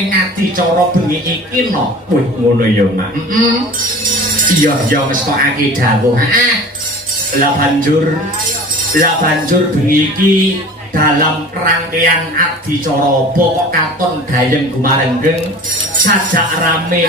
ing adicara bengi iki no. Wih, ngono ya, Mak. Iya, ya wis kok akeh dawuh. Lah banjur bengi iki dalam rangkaian adicara pokok katon gayeng gumarenggeng sajak rame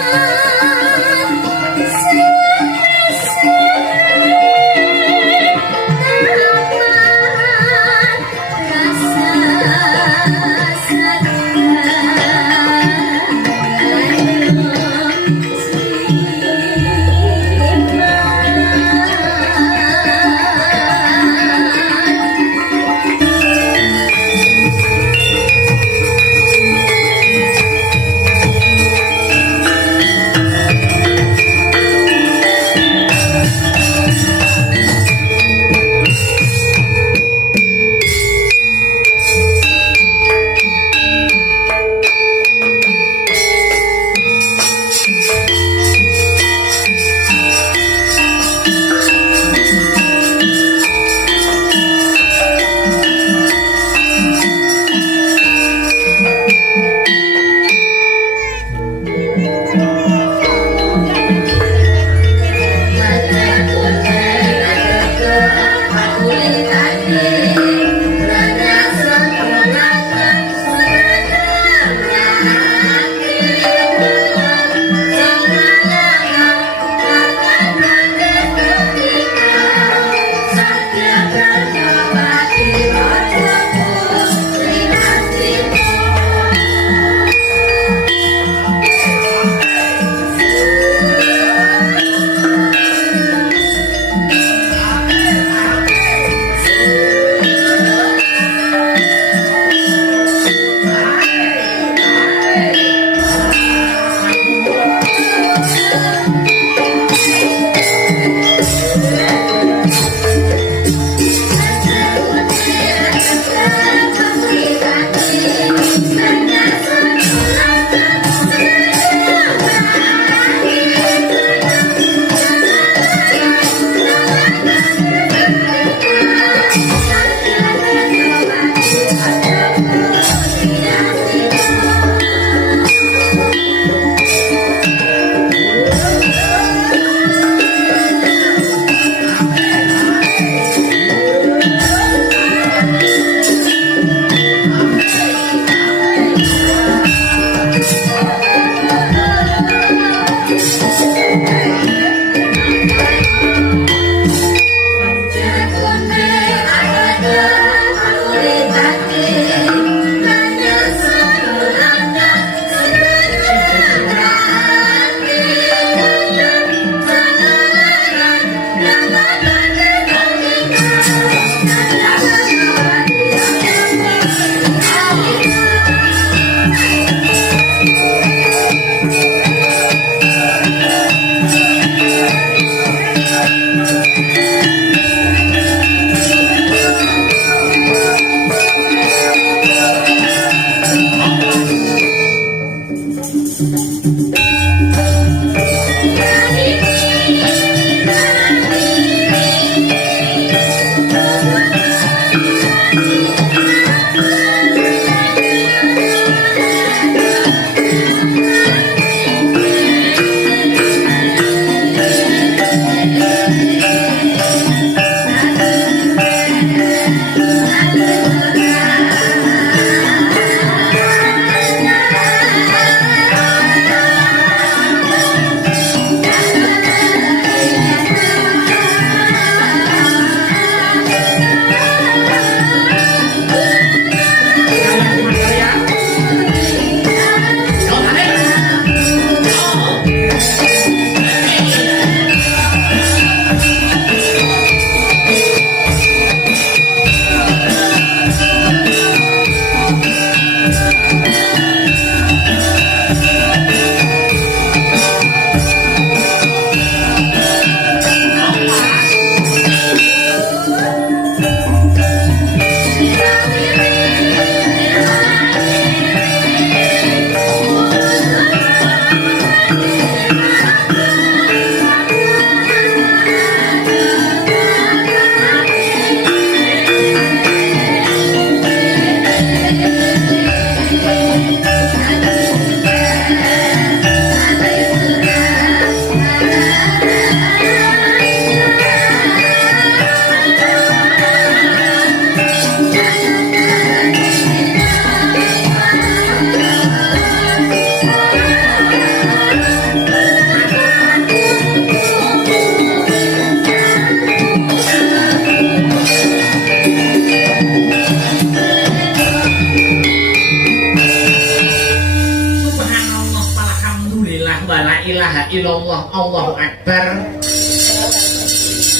la ilaha illallah Allahu akbar.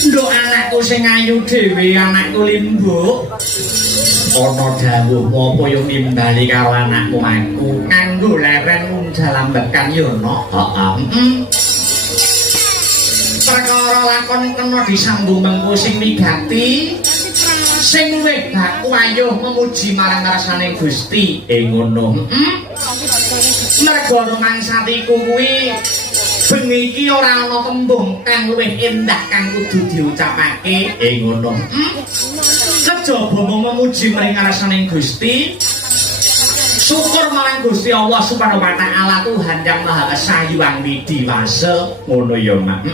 Nduk anakku sing ayu dhewe anakku Limbu. Ana dawuh apa yo nimbali karo anakmu aku nganggo leren undalambekan yo no. Heeh. Perkara lakon kena disambung mengko sing wigati sing luwih baku ayuh memuji marang ngarsaning Gusti. Ngono. Mergo rumangsatiku kuwi bengi iki ora ana tembung kang luwih endah kang kudu diucapake. Ngono. Kejaba mung memuji marang ngarsaning Gusti. Syukur marang Gusti Allah Subhanahu wa taala Tuhan yang Maha Esa Hyang Widiwasa. Ngono ya, Mak.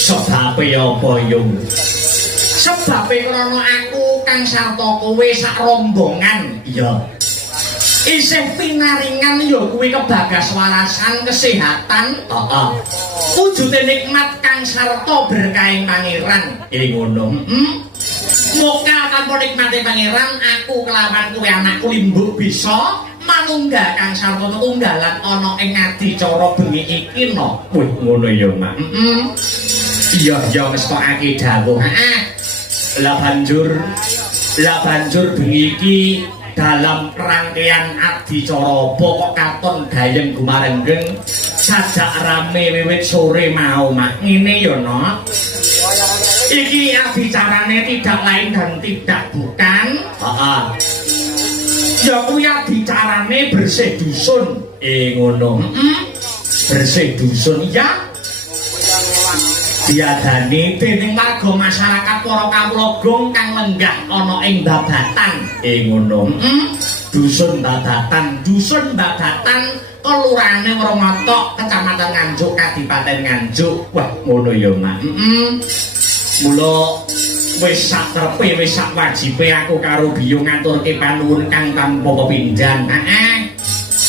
Sebabe apa yo? Sebabe krana aku kang sarta kowe sak rombongan ya. Isih pinaringan ya kuwi kebagas warasan kesehatan. Heeh. Wujude nikmat kang sarta berkahing pangeran. Ngono. Moga tanpa nikmate pangeran aku kelawan kowe anakku Limbuk bisa manunggal kang sarta tetunggalan ana ing adicara bengi iki no. Wih ngono ya, Mak. Iya wis tokake dawuh. Lah banjur bengi iki dalam rangkaian adicara pokok katon gayeng gumarenggeng sajak rame wiwit sore mau, Mak. Ngene ya no. Iki adicarane tidak lain dan tidak bukan. Ya kuwi adicarane bersih dusun. Ngono. Bersih dusun ya. Diadani dening warga masyarakat para kawulagong kang lenggah ana ing Babatan. Ngono. Dusun Babatan, kelurahan Wronoto, Kecamatan Nganjuk, Kadipaten Nganjuk. Wah, ngono ya, Mak. Mula wis sak trepe wis sak wajibe aku karo Biyo ngaturke panuwun kang tanpa pepindhan.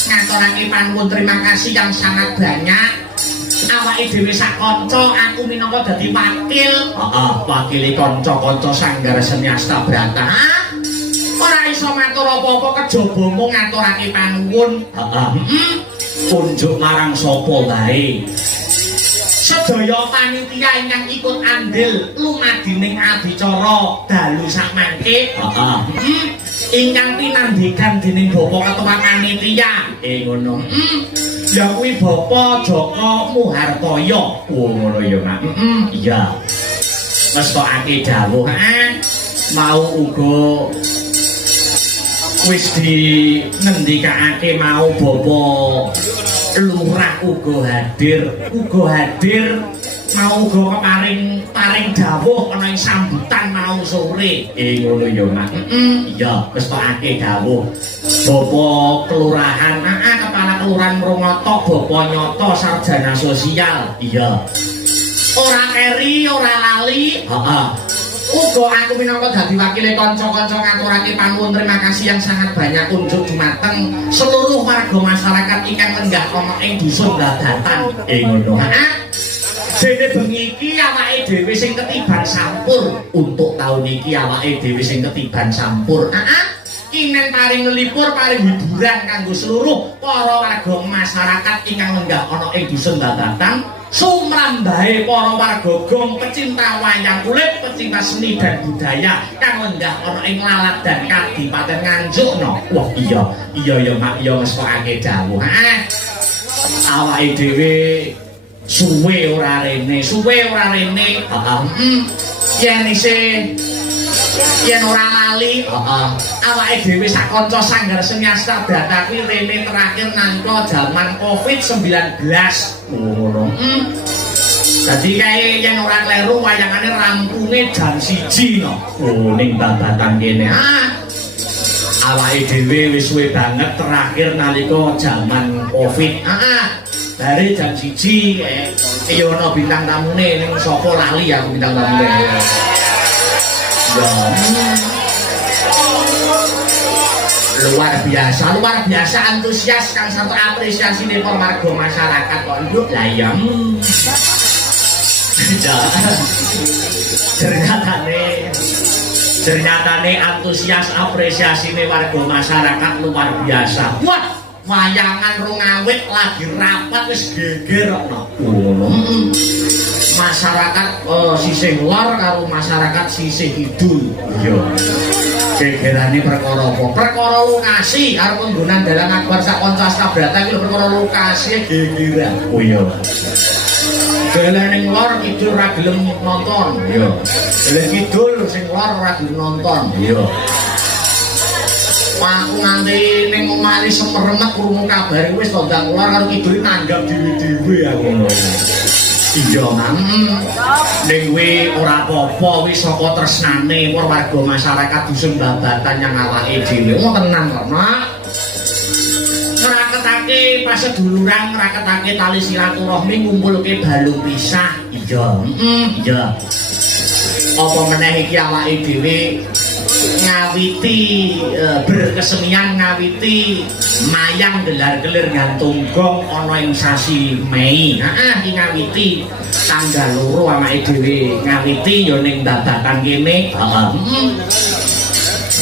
Ngaturake panuwun terima kasih yang sangat banyak. Awake dhewe sak kanca aku minangka dadi wakil. Wakile kanca-kanca Sanggar Seni Astabrata. Ora iso matur apa-apa kejaba mung ngaturake panuwun. Unjuk marang sapa wae. Sedaya panitia ingkang ikut andil lumadining adicara dalu sakmangke. Ingkang pinambikan dening Bapak Ketua Panitia. Ngono. Ya kuwi Bapak Joko Muhartoyo. Ngono ya, Mak. Iya. Wis tokake dawuh. Mau uga wis dingendikake mau Bapak Lurah uga hadir mau uga paring dawuh ana ing sambutan mau sore. Ngono ya, Mak. Iya, wis tokake dawuh. Bapak kelurahan, kepala kelurahan Wronoto, Bapak Nyoto sarjana sosial. Iya. Ora eri, ora lali. Uga aku minangka dadi wakile kanca-kanca ngaturake panuwun terima kasih yang sangat banyak unjuk dumateng seluruh warga masyarakat ingkang lenggah ana ing dusun Babatan. Ngono. Dene bengi iki awake dhewe sing ketiban sampur. Untuk taun iki awake dhewe sing ketiban sampur. Kinen paring ngelipur, paring hiburan kanggo seluruh para warga masyarakat ingkang lenggah ana ing dusun Babatan. Sumrambahe para warga gong pecinta wayang kulit, pecinta seni dan budaya kang lenggah ana ing Lalat dan Kadipaten Nganjuk no. Wah iya ya, Mak, ya ngesokake dawuh. Awake dhewe suwe ora rene. Yen ora lali, awake dhewe sak kanca Sanggar Seni Astabrata kuwi rene terakhir nalika jaman Covid-19. Ngono. Dadi kae yen ora kleru wayangane rampunge jam 1 no. Ning Babatan kene. Awake dhewe wis suwe banget terakhir nalika jaman Covid. Dari jam 1 ya ana bintang tamune ning sapa lali aku bintang tamune. Luar biasa antusias kang satu apresiasi nih warga masyarakat kok nduk lah ya. Ternyata antusias apresiasi nih warga masyarakat luar biasa. Wah, wayangan rongawit lagi rapat wis geger kok. Masyarakat sisih lor karo masyarakat sisih kidul. Iya. Gegerane perkara apa? Perkara lokasi karo penggunaan dalan akbar sak kanca Astabrata iki perkara lokasi gegeran. Oh iya. Dalan ning lor kidul ora gelem nonton. Iya. Dalan kidul sing lor ora gelem nonton. Iya. Aku nganti ning omah semeremet krungu kabar wis to ndang lor karo kidul nanggap dhewe-dhewe aku. Iya, ning kuwi ora apa-apa wis saka tresnane warga masyarakat dusun babatan yang awake dhewe. Tenan kok, Mak. Ngraketake paseduluran, ngraketake tali silaturahmi, ngumpulke balu pisah. Iya, iya. Apa meneh iki awake dhewe ngawiti berkesenian ngawiti mayang gelar-gelir gantung gong ana ing sasi Mei. Heeh, iki ngawiti tanggal 2 awake dhewe ngawiti ya ning babatan kene. Heeh.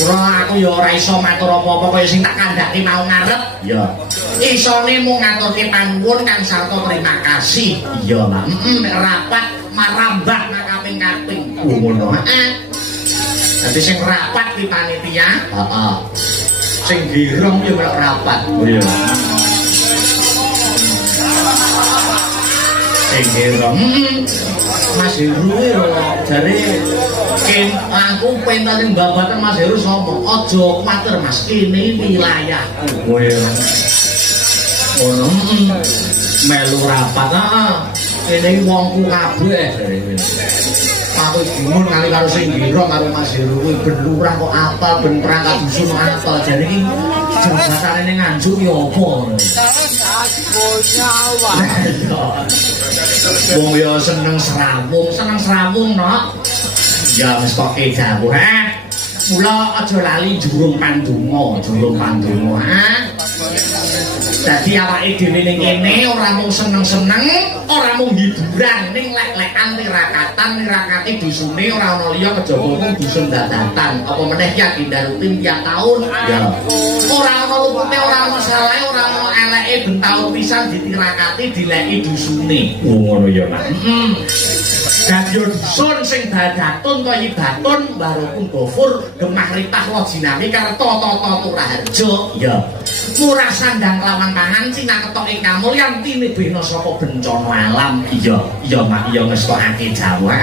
Ora aku ya ora iso matur apa-apa kaya sing tak kandhake mau ngarep. Ya. Isone mung ngaturke panuwun kang sarta terima kasih. Iya, Pak. Rapat marambah kaping-kaping. Ngono. Heeh. Dadi sing rapat di panitia, heeh. Sing girong ya melok rapat. Oh iya. Sing girong. Mas Heru lho jare aku pengen babatan Mas Heru sapa? Aja kuwatir Mas, kene wilayah. Oh iya. Ono melu rapat, heeh. Kene wongku kabeh jare. Aku bingung kali karo sing girong karo Mas Heru kuwi ben lurah kok apal ben perangkat dusun apal jare iki jabatane ning Nganjuk ya apa wong ya seneng serawung no ya wis kok jawuh mula aja lali jurung pandonga dadi awake dhewe ning kene ora mung seneng-seneng, ora mung hiburan, ning lek-lekan nirakati dusune ora ana liya kejaba mung dusun dadatan. Apa meneh ki agenda rutin tiap taun. Ya. Ora ana lupute, ora ana salahe, ora ana eleke ben taun pisan ditirakati dileki dusune. Oh ngono ya, Pak. Heeh. Dadi dusun sing dadatun to yibatun warupun gofur gemah ripah lojinami karto toto turaharjo. Ya. Murah sandang lawang tangan cina ketok ing kamulyan tinibena saka bencana alam. Iya Mak, iya ngestokake Jawa.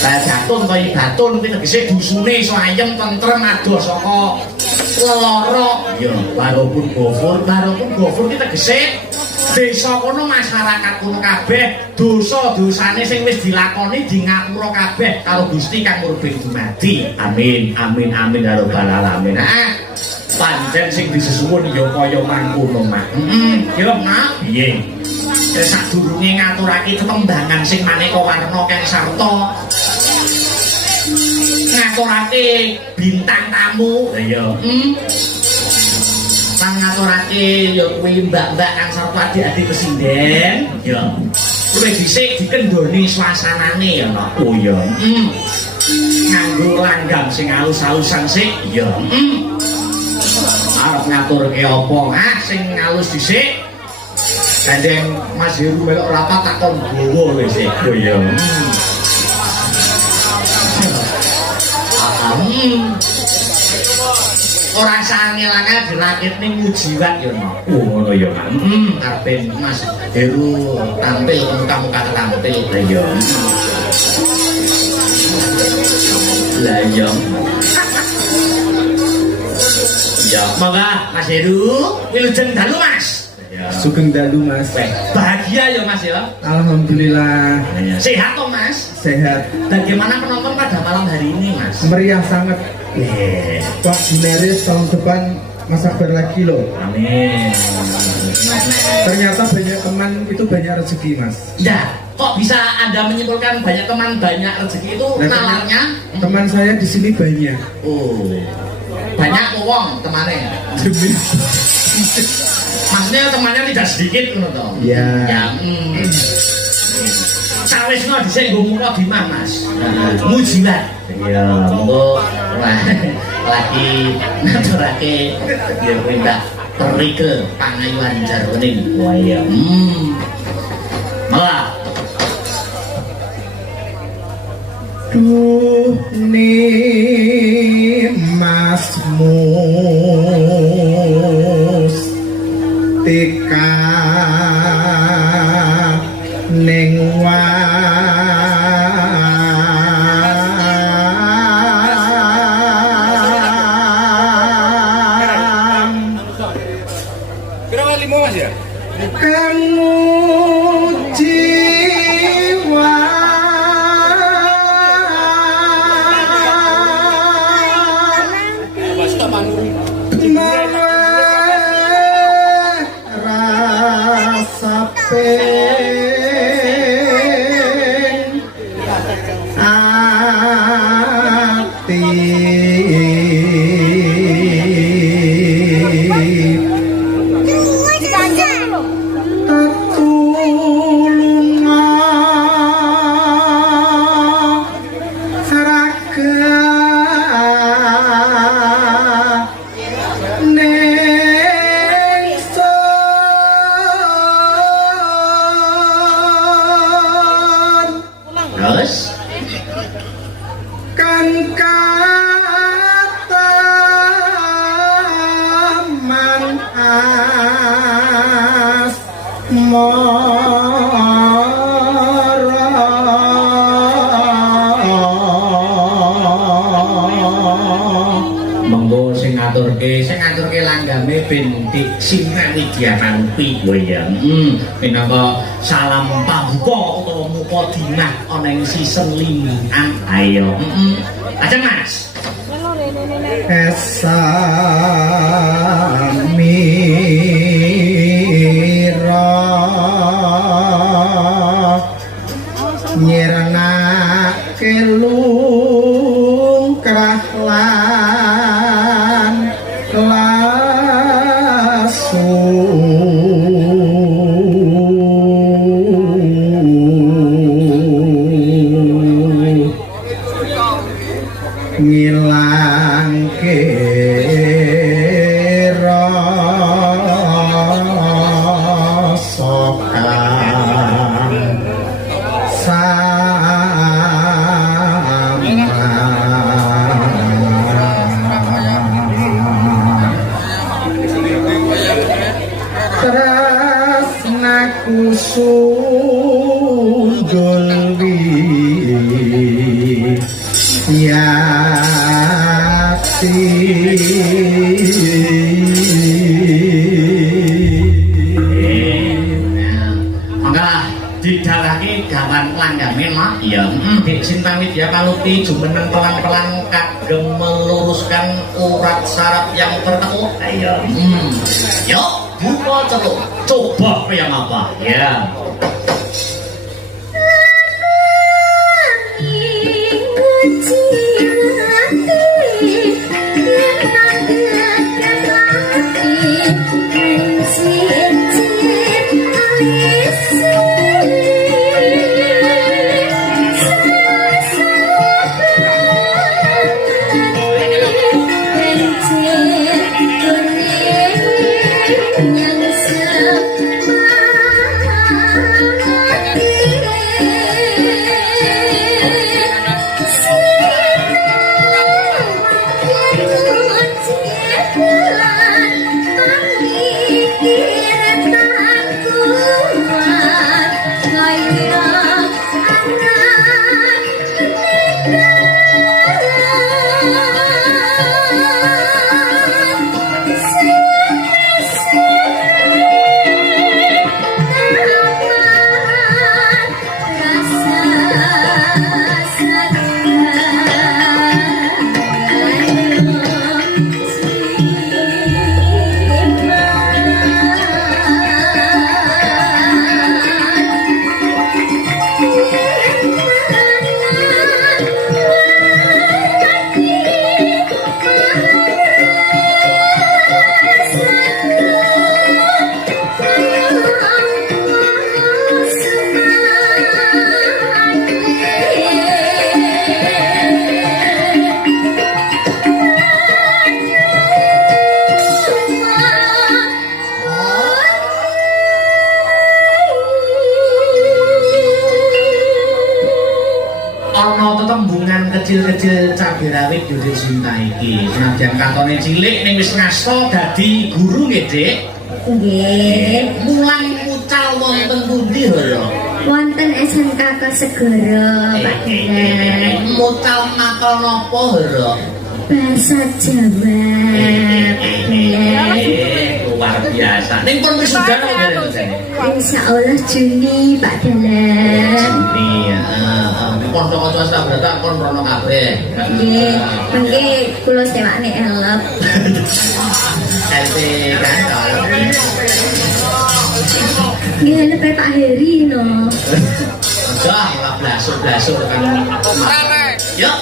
Dadatun to yibatun kuwi tegese dusune iso ayem tentrem adoh saka lelara. Iya, warupun gofur ki tegese desa kono masyarakat kono kabeh dosa-dosane sing wis dilakoni di ngapura kabeh karo Gusti kang murbeng dumadi. Amin ya rabbal alamin. Pancen sing disesuwun ya kaya mangkono, Mak. Ya, Mak. Piye? Sadurunge ngaturake tetembangan sing maneka warna kang sarta ngaturake bintang tamu. Ya. Lan ngaturake ya kuwi mbak-mbak kang sarta adik-adik presiden. Ya. Luwih dhisik dikendhoni suasanane ya, Mak. Oh ya. Nganggo langgam sing alus-alusan sik. Ya. Arep ngaturke apa? Sing alus dhisik. Gandeng Mas Heru melok rapat tak kon gowo lho sik. Oh iya. Ora sangelange dilakit ning mujiwat ya, Mak. Oh ngono ya, Mak. Arepe Mas Heru tampil muka-muka tampil. Lah iya. Lah iya. Ya, monggo Mas Heru, wilujeng dalu Mas. Ya. Sugeng dalu Mas. Bahagia ya Mas ya. Alhamdulillah. Sehat toh Mas? Sehat. Bagaimana penonton pada malam hari ini Mas? Meriah sangat. Pak Neris tahun depan Mas Akbar lagi loh. Amin. Ternyata banyak teman itu banyak rezeki Mas. Ya, kok bisa Anda menyimpulkan banyak teman banyak rezeki itu nalarnya? Teman saya di sini banyak. Oh. Banyak wong temannya. Maksudnya temannya tidak sedikit toh. Iya. Ya. Sawesno dhisik nggo muka gimana Mas? Mujilat. Iya, monggo lagi ngaturake ya perintah Terike pangayuan jarwoning waya. Malah duh ni masmus tika ning kamu jiwa rasa pen ati terus kan kata manas monggo sing ngaturke langgame ben disinani diatampi wayang minangka salam pambuka utawa muka dinah ana ing season 5an ayo ajeng Mas esamira nyirengake lungkrah lan lasu ngilangke rasa tresnaku sundul didalake gawan langgame mak ya Dik Sinta Widya Maluti jumeneng pelan-pelan kagem meluruskan urat saraf yang tertekuk ayo yuk buka celuk coba yang apa ya yang kecil-kecil cabai rawit yo Dik Sinta iki. Senadyan katone cilik ning wis ngasta dadi guru nggih, Dik. Nggih. Mulang mucal wonten pundi lho? Wonten SMK Segara, Pak Dalang. Mucal makel napa lho? Bahasa Jawa, Pak Dalang. Luar biasa. Ning pun wisuda napa dereng? Insya Allah Juni, Pak Dalang. Juni ya. Kanca-kanca sahabat kon rono kabeh. Nggih, mengke kula sewakne elep. LT kan. Nggih, elep Pak Heri no. Dah, lah blasuk-blasuk kan. Yuk.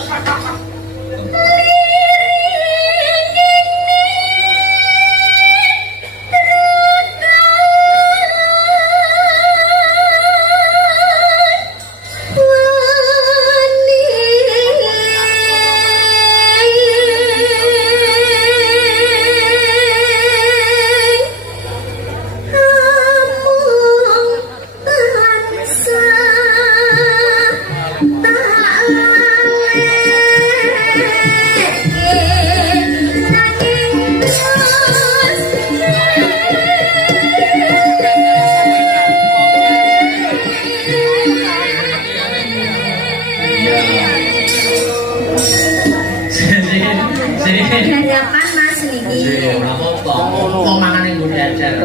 Harapan Mas niki. Ora apa-apa. Wong mangane nggo diajar.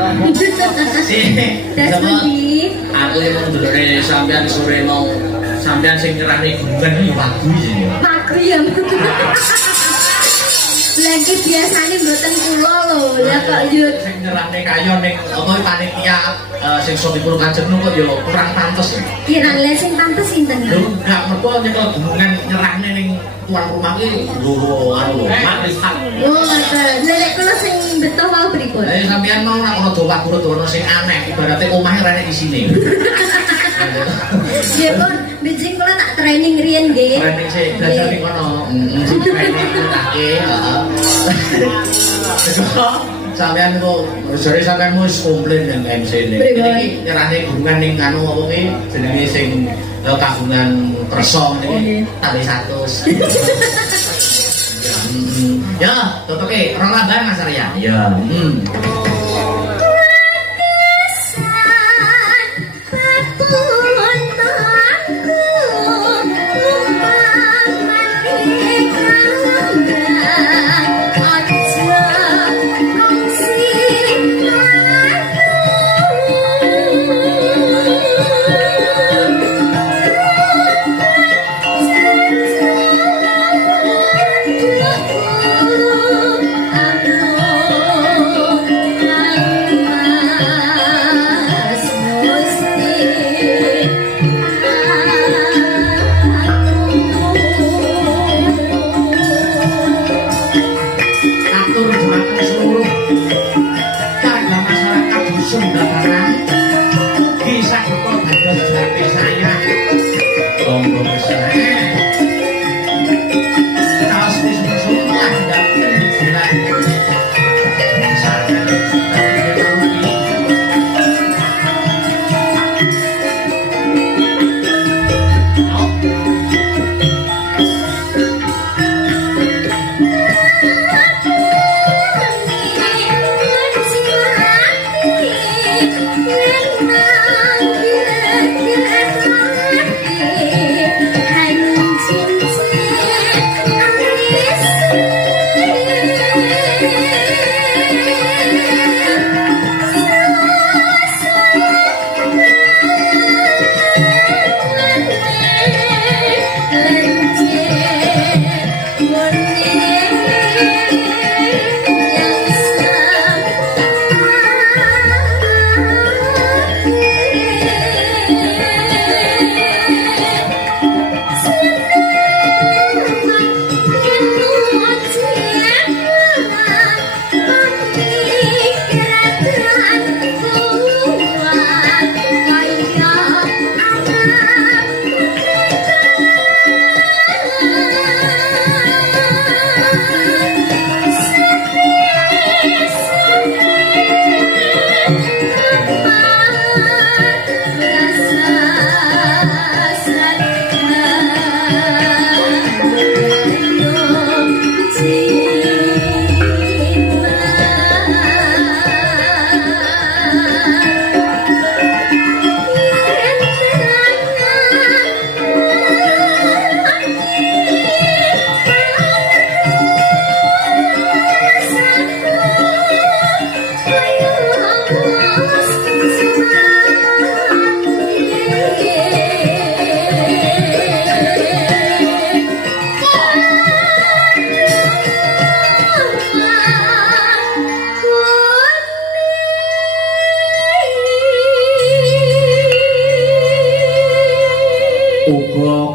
Das pundi? Aku emang dulure sampean sore mau sampean sing nyerahne gunungan iki wagu iki. Aku ya. Lagi biasanya mboten kula lho. Lah kok yo Sing nyerahne kayon ning apa panitia sing sok dipur kajengno kok yo kurang pantes. kirang le sing pantes sinten? Lho gak mergo nyekel gunungan nyerahne ning tuan rumah iki loro anu mak risak. Oh, lelek kula sing beto mau pripun? Lah sampean mau nak ono doa kurut ono sing aneh ibaratnya omahe rene di sini. Nggih pun bijing kula tak training riyen nggih. Training sih belajar ning kono. Training take heeh. Sampean kok jare sampean wis komplain nang MC ne. Iki nyerahne gunungan ning anu apa ki jenenge sing kagungan kersa niki tali 100. Ya, totoke rong lamban Mas Arya. Ya.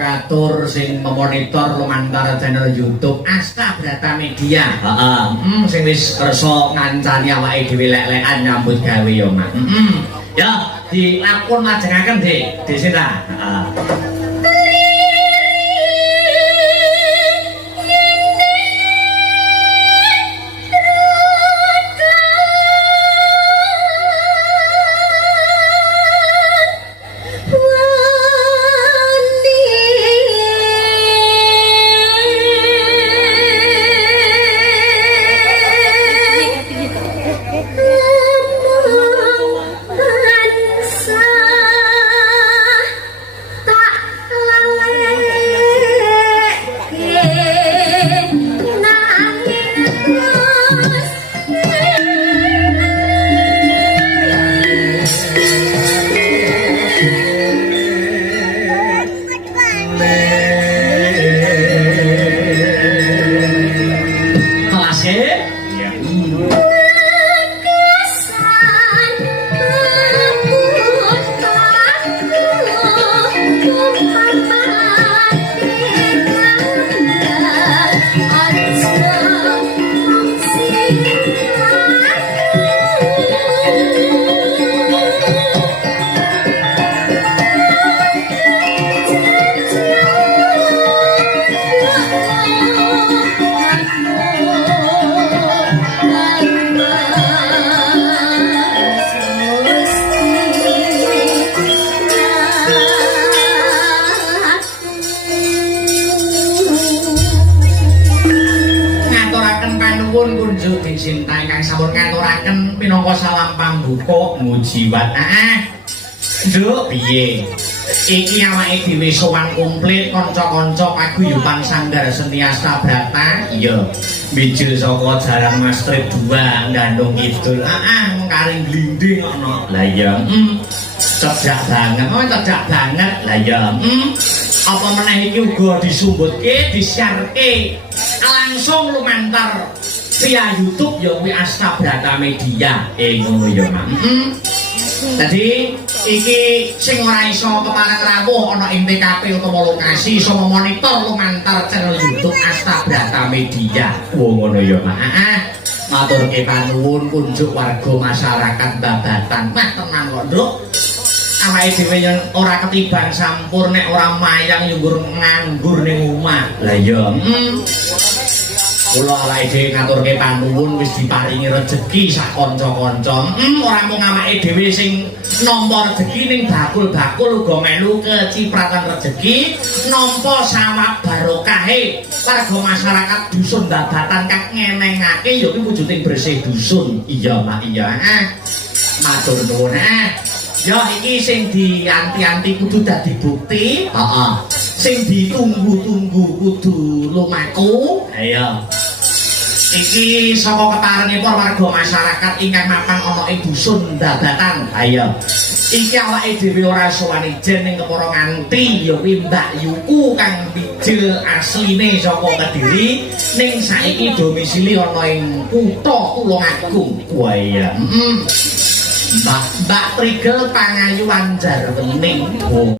katur sing memonitor lumantar channel YouTube Asta Brata Media. Heeh. Sing wis kersa ngancani awake dhewe lek-lekan nyambut gawe yo, Mak. Ya, dilakon lajengaken, Dik. Dik Sinta. Heeh. Sinta ingkang sampun ngaturaken minangka salam pambuka mujiwat. Nduk piye? Iki awake dhewe sowan komplit kanca-kanca paguyuban Sanggar Seni Asta Brata. Iya. Mijil saka Jalan Mastrip 2 Gandung Kidul. Karing glinding ana. Lah iya. Cedak banget. Cedak banget. Lah iya. Apa meneh iki uga disumbutke, disiarke langsung lumantar via YouTube ya kuwi Asta Brata Media. Ngono ya, Mak. Dadi iki sing ora iso kepareng rawuh ana ing TKP utawa lokasi iso memonitor lumantar channel YouTube Asta Brata Media. Ngono ya, Mak. Maturke panuwun kunjuk warga masyarakat Babatan. Mah tenan kok, Nduk. Awake dhewe yen ora ketiban sampur nek ora mayang nyunggur nganggur ning omah. Lah iya. Kula awake dhewe ngaturke panuwun wis diparingi rejeki sak kanca-kanca. Ora mung awake dhewe sing nampa rejeki ning bakul-bakul uga melu kecipratan rejeki nampa sawab barokahe warga masyarakat dusun Babatan kang ngenengake ya kuwi wujuding bersih dusun. Iya, Mak, iya. Matur nuwun. Ya iki sing dianti-anti kudu dadi bukti. Heeh. Sing ditunggu-tunggu kudu lumaku. Ayo. Iki saka keparengipun warga masyarakat ingkang mapan ana ing dusun Babatan. Ayo. Iki awake dhewe ora sowan ijen ning kepara nganti ya kuwi Mbak Yuku kang bijil asline saka Kediri ning saiki domisili ana ing Kutha Tulungagung. Wah iya. Mbak Trigel Pangayuan Jarwening.